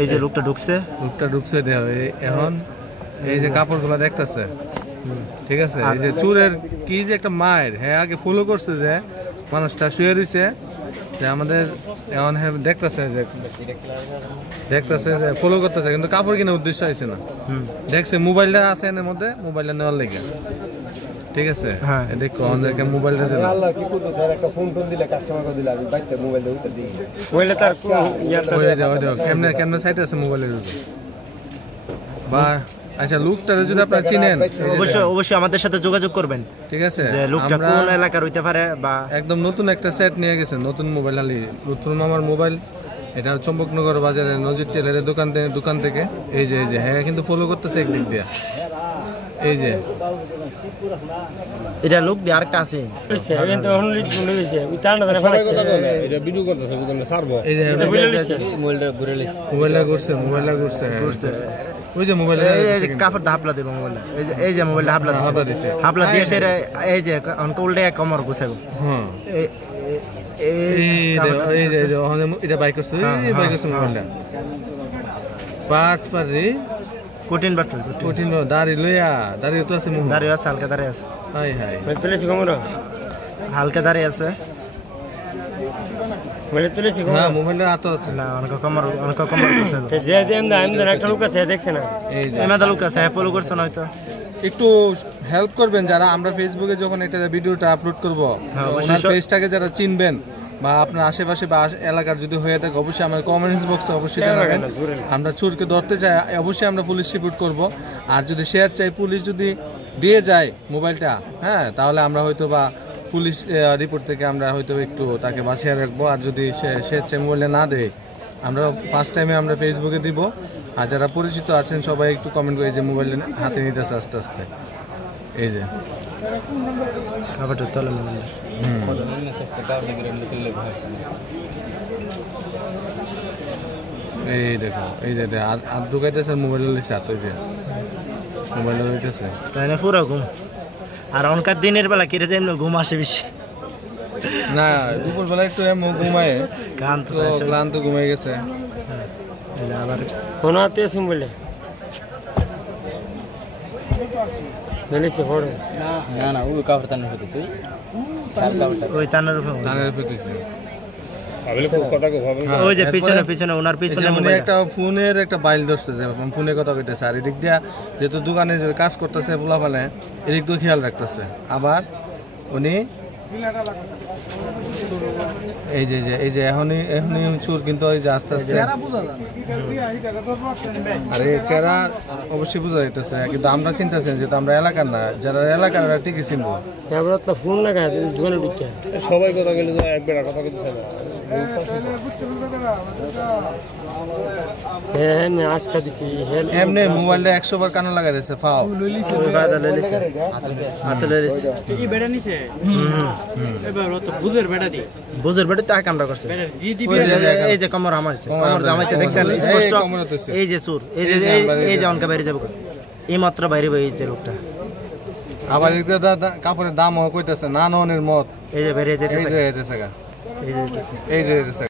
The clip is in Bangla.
এই যে লোকটা ঢুকছে এখন এই যে কাপড়গুলো দেখতেছে, ঠিক আছে। এই যে চুরের কি যে একটা মায়ের, হ্যাঁ আগে ফলো করছে যে মানুষটা শুয়ে রয়েছে, যে আমাদের এখন দেখতেছে যে ফলো করতেছে, কিন্তু কাপড় কিনে উদ্দেশ্য আছে না, দেখছে মোবাইলটা আছে এর মধ্যে, মোবাইলটা নেওয়ার লেগে, ঠিক আছে। দেখো আমাদেরকে মোবাইলটা কেমনে সাইট আছে মোবাইলের বা। আচ্ছা, লোকটা যদি আপনারা চিনেন অবশ্যই আমাদের সাথে যোগাযোগ করবেন, ঠিক আছে। যে লোকটা কোন এলাকার হইতে পারে, বা একদম নতুন একটা সেট নিয়ে গেছে, নতুন মোবাইল আলি লুৎফুর মামার মোবাইল। এটা চম্পকনগর বাজারে নজির টেলারের দোকান থেকে। এই যে হ্যাঁ কিন্তু ফলো করতেছে একদিক দিয়ে। এই যে এটা লোক দিয়ে আরেকটা আছে, মোবাইলটা ঘুরছে ওই যে মোবাইল কাপড়টা হাপলা দেবো মোবাইল, এই যে মোবাইলটা হাপলা দিয়ে সেটা এই যে উল্টে কমর গুছাবো। এটা বাইক করছে মোবাইলটা পাট পারি কঠিন দাড়ি লইয়া, দাড়ি তো আছে, দাড়ি আছে, হালকা দাড়ি আছে, হালকা দাড়ি আছে, মোবাইলটা হাতে আছে না, অনেক কমর লোক আছে, ফলো করছে না হয়তো। একটু হেল্প করবেন যারা আমরা ফেসবুকে যখন এটা ভিডিওটা আপলোড করবো, পেজটাকে যারা চিনবেন বা আপনার আশেপাশে বা এলাকার যদি হয়ে থাকে, অবশ্যই আমার কমেন্টস বক্সে অবশ্যই জানাবেন। আমরা চোরকে ধরতে চাই, অবশ্যই আমরা পুলিশ রিপোর্ট করব। আর যদি শেয়ার চাই, পুলিশ যদি দিয়ে যায় মোবাইলটা, হ্যাঁ, তাহলে আমরা হয়তো বা পুলিশ রিপোর্ট থেকে আমরা হয়তো একটু তাকে বাঁচিয়ে রাখবো। আর যদি শেয়ার চাই মোবাইলে না দেয়, আমরা ফার্স্ট টাইমে আমরা ফেসবুকে দিব। আর যারা পরিচিত আছেন সবাই একটু কমেন্ট করে, যে মোবাইল হাতে নিতেছে আস্তে আস্তে। এই যে এই দেখো, এই যে আর ঢুকাইতেছে মোবাইল লইছে, হাত ওই যে মোবাইল লইতেছে, তাই না পুরো ঘুম। আর অনকার দিনের বেলা কেটে যায় ঘুম আসে বেশি না, দুপুর বেলা একটু ঘুমায়, ক্লান্ত ঘুমাই গেছে। আবার কোনো আতে আছে বলে না ওই কাপড় টানের ফেটেছে, ওই টানের ফেটেছে। ওই যে পিছনে ওনার পিছনে একটা ফোনের একটা বাইল ধরছে, যে ফোনে কথা কইতেছে। আর এদিক দিয়া যেহেতু দোকানে যে কাজ করতেছে পোলা ফেলে, এদিক তো খেয়াল রাখতেছে। আবার উনি এই যে এখনই চোর, কিন্তু ওই যে আস্তে আস্তে, আরে চেহারা অবশ্যই বোঝা যাইতেছে, কিন্তু আমরা চিন্তাছেন যেহেতু আমরা এলাকার না, যারা এলাকার ঠিকই চিনবো। ফোন লাগা দোকানে ঢুকে সবাই কথা গেলে তো একবার কথা কইতেছে না। এমনি মোবাইলটা 100 বার কানে লাগাই দিয়েছে, ফাও বুঝের বেড়ে তাই কামটা করছে। এই যে কমর জামাইছে দেখছেন স্পষ্ট, এই যে সুর, এই যে অনকা বাইরে যাবো, এই মাত্র বাইরে এই যে লোকটা। আবার কাপড়ের দাম কইতেছে না, ননের মত, এই যে বাইরে এই যে